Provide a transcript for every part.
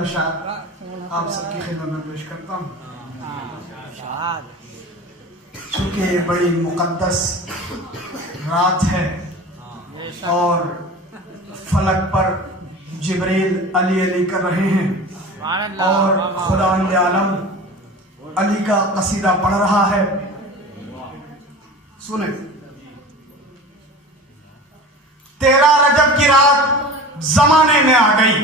आप सबकी खिदमत में पेश करता हूँ। चूँकि ये बड़ी मुकद्दस रात है और फलक पर जिब्रील अली अली कर रहे हैं और खुदावंद आलम अली का कसीदा पढ़ रहा है। सुने, 13 रजब की रात जमाने में आ गई।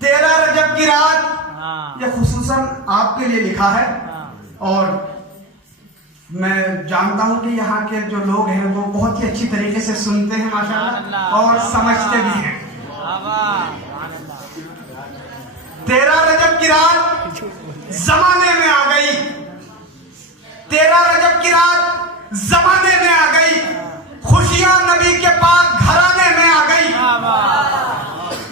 13 रजब की रात ये खुसूसन आपके लिए लिखा है और मैं जानता हूं कि यहाँ के जो लोग हैं वो बहुत ही अच्छी तरीके से सुनते हैं माशाअल्लाह और समझते भी हैं। 13 रजब की रात जमाने में आ गई। 13 रजब की रात जमाने में आ गई। खुशियां नबी के पाक घराने में आ गई।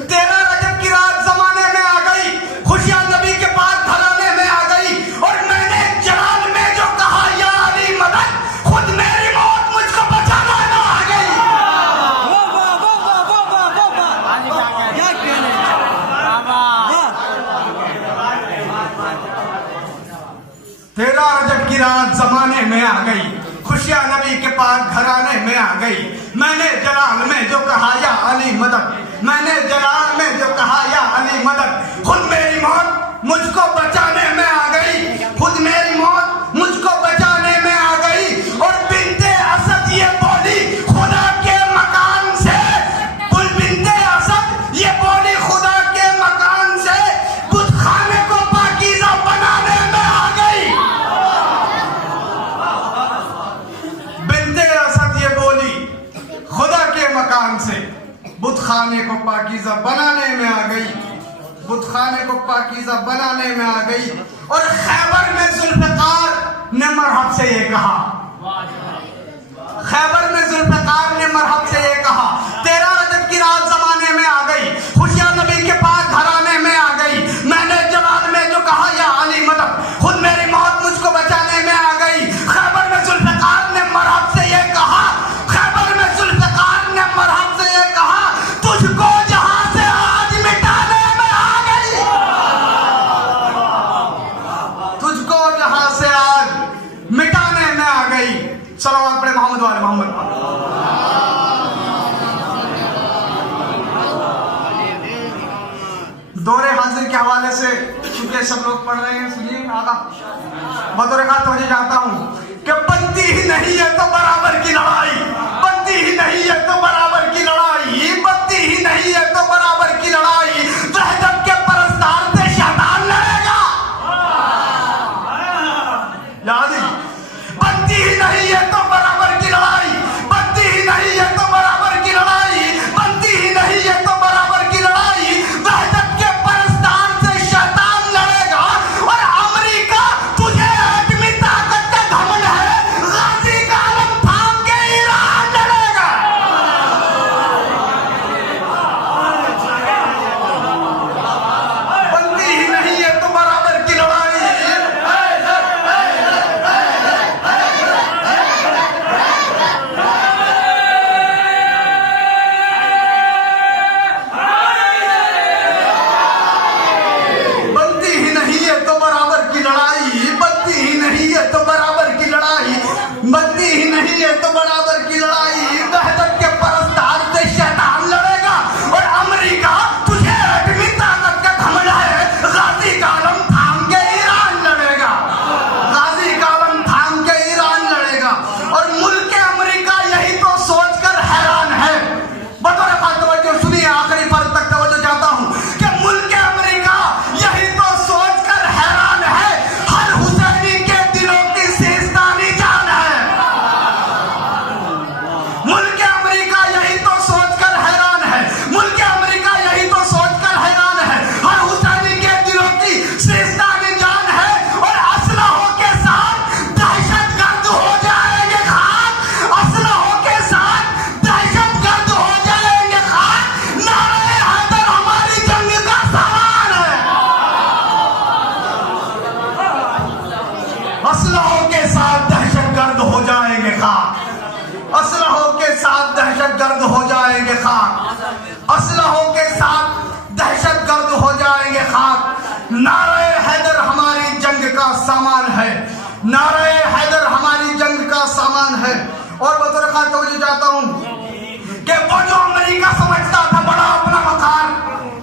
13 रजब की रात जमाने में आ गई। खुशियां नबी के पाक घराने में आ गई। और मैंने जलाल में जो कहा या अली मदद, खुद मेरी मौत मुझको बचाना ना आ गई। 13 रजब की रात जमाने में आ गई। खुशियां नबी के पाक घराने में आ गई। मैंने जलाल में जो कहा या अली मदद, मैंने जलाल में जो कहा या अली मदद, खुद मेरी मौत मुझको बचाने में आ गई। खुद मेरी मौत मुझको बचाने में आ गई। और बिनते असद ये बोली खुदा के मकान से, बुल बिनते असद ये बोली खुदा के मकान से, बुत खाने को पाकीज़ा बनाने में आ गई। बिनते असद ये बोली खुदा के मकान से बुत खाने को पाकीज़ा बनाने में आ गई। बुत खाने को पाकीज़ा बनाने में आ गई। और खैबर में जुल्फ़िकार ने मरहब से ये कहा, खैबर में जुल्फ़िकार ने मरहब से ये कहा। 13 रजब की रात जमाने में आ गई। खुशियां नबी के पास घराने में आ गई। मैंने जवाब में जो कहा या अली मदद, खुद मेरी मौत मुझको बचाने में आ गई। खैबर में जुल्फ़िकार ने मरहब से ये कहा, खैबर में जुल्फ़िकार ने मरहब से ये कहा, तुझको जहां से आज मिटाने में आ गई। तुझको जहां से आज मिटाने में आ गई। सलावत पढ़े मोहम्मद वाले मोहम्मद। दौरे हाजिर के हवाले से चूंकि सब लोग पढ़ रहे हैं, सुनिए आगा बतौर खास मुझे चाहता हूँ कि बनती ही नहीं है तो बराबर की लड़ाई, बनती ही नहीं है तो बराबर की लड़ाई, बनती ही नहीं है तो बराबर की लड़ाई। वहदत के परस्तार से शैतान लड़ेगा। याद ही, बनती ही नहीं है तो बराबर की लड़ाई, बनती ही नहीं है तो बराबर की लड़ाई, बनती ही नहीं है तो बराबर की लड़ाई। वहदत के परस्तार से शैतान लड़ेगा। और अमेरिका तुझे एटमी ताकत का घमंड है, गाजी का आलम थाम के ईरान लड़ेगा। चाहता हूँ कि वो जो अमेरिका समझता था बड़ा अपना वकार,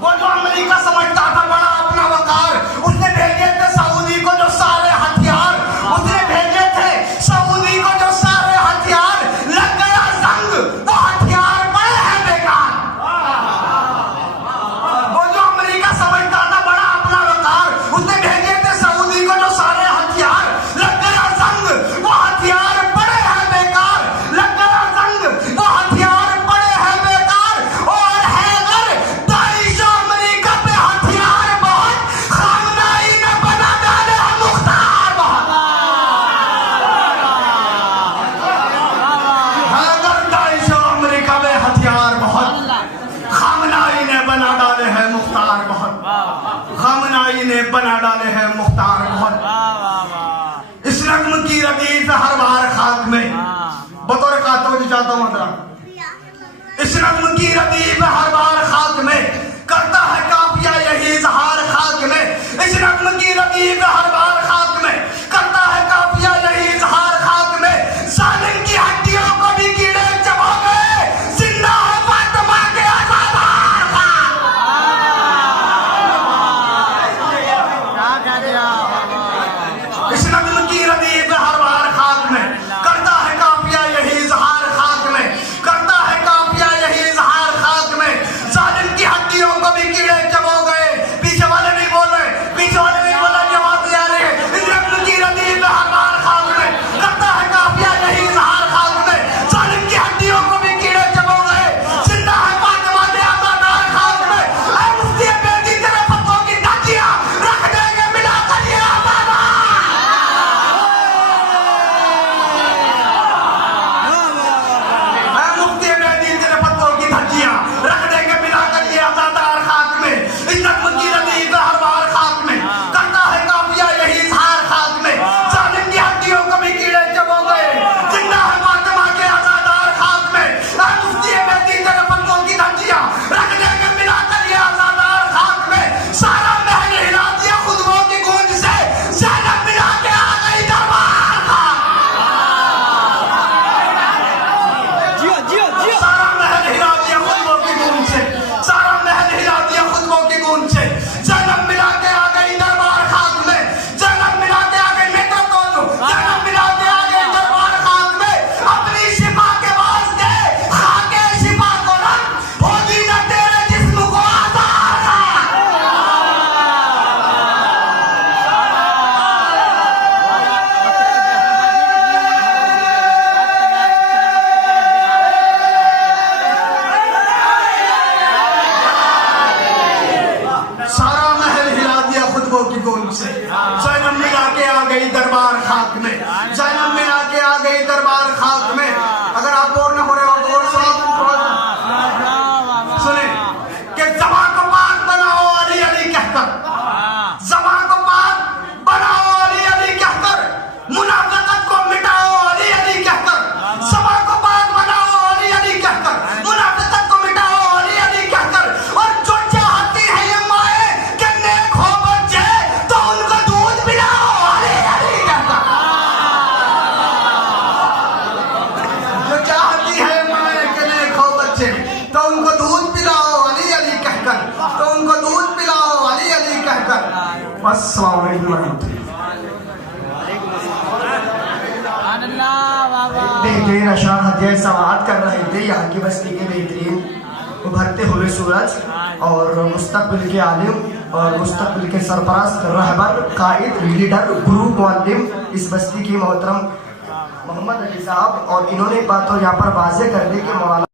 वो जो अमेरिका समझता था बड़ा अपना वकार, उसने भेजे थे सऊदी को जो सारे हथियार, उसने भेजे थे सऊदी को जो सारे हथियार, लग गया जंग, वो हथियार पड़े हैं बेकार। वो जो अमेरिका समझता था बड़ा अपना वकार, उसने भेजे थे सऊदी को जो सारे हथियार, लग गया जंग, वो हथियार पड़े हैं बेकार, लग गया जंग, वो हथियार पड़े हैं बेकार। और हैदर दाइश अमेरिका पे हथियार बहुत, खामनाई ने बना डाले हैं मुख्तार बहुत। हैदर दाइश अमेरिका में हथियार बहुत, खामनाई ने बना डाले हैं मुख्तार बहुत, खामनाई ने बना डाले हैं मुख्तार बहुत। इस नज्म की रदीफ हर बार खाक में, बतौर खातून चाहता हूँ इस नज्म की रदीफ हर बार खाक में, करता है काफिया यही इजहार खाक में। इस नज्म की रदीफ हर बार खाक में, करता है काफिया यही इजहार खाक में। जालिम की हड्डियों को भी कीड़े चबा गए, जिंदा है फातिमा के आज़ादार खाक। इस नज्म की रदीफ हर बार खाक में, करता है काफिया यही इजहार खाक में, करता है काफिया यही इजहार खाक में। जालिम की हड्डियों को भी कीड़े चबो गए। पीछे वाले नहीं बोल रहे, पीछे वाले नहीं बोल रहे, जवाब दिया रहे। इस नज्म की रदीफ हर बार खाक में, करता है काफिया यही इजहार खाक में। जालिम की हड्डियों को भी कीड़े चबो गए, जिंदा है फातिमा के आज़ादार खाक में। ऐ मुफ्ती बेदी तेरे फतों की धज्जियां रख देंगे मिलाकर ये आज़ादार। मुफ्ती बेदी तेरे पत्तों की धज्जियां रख देंगे मिलाकर ये आज़ादार खाक में। इस नज्म की रदीफ हर बार खाक में, करता है काफिया यही इजहार खाक में। जालिम की हड्डियों को भी कीड़े चबो गए, जिंदा है फातिमा के आज़ादार खाक में। ऐ मुफ्ती बेदी तेरे पत्तों की धज्जियां रख देंगे मिलाकर ये आज़ादार खाक में। सारा महल हिला दिया खुतबों की गूंज से, ज़ैनब मिला के आ गई दरबार खाक। सारा महल हिला दिया खुतबों की गूंज से, सारा महल हिला दिया खुतबों की गूंज से। ज़ैनब मिला के आ गई दरबार खाक में, ज़ैनब मिला के आ गई, मैं कब बोलूं, ज़ैनब मिला के आ गई दरबार खाक में। अपनी शिफा के वास्ते खाके शिफा को रख, होगी न तेरे जिस्म को आज़ार खाक। सारा महल हिला दिया खुतबों की गूंज से। ज़ैनब मिला के आ गई दरबार खाक में, ज़ैनब मिला के आ गई दरबार खाक में। अगर आप बोर न हो रहे हो बोर सुने कि ज़बां को पाक बनाओ अली अली कहकर, ज़बां को पाक बनाओ अली अली कहकर, मुनाफिकत को मिटाओ अली अली कहकर। ज़बां को पाक बनाओ अली अली कहकर, मुनाफिकत को मिटाओ अली अली कहकर। और जो चाहती है ये माए कि नेक हो बच्चे, तो उनको दूध पिलाओ अली अली कहकर। जो चाहती है माए कि नेक हो बच्चे, तो उनको दूध पिलाओ अली अली कहकर, तो उनको दूध पिलाओ अली अली कहकर। अस्सलाम वालेकुम रहमतुल्लाह। बेहतरीन अशार हदिया समाअत कर रहे थे यहाँ की बस्ती के बेहतरीन उभरते हुए सूरज और मुस्तकबिल के आलिम और मुस्तकबिल के सरपरस्त रहबर कायद लीडर गुरु मुअल्लिम इस बस्ती की मोहतरम मोहम्मद अली साहब। और इन्होंने बात तो यहाँ पर वाज़ेह करने के मौलाना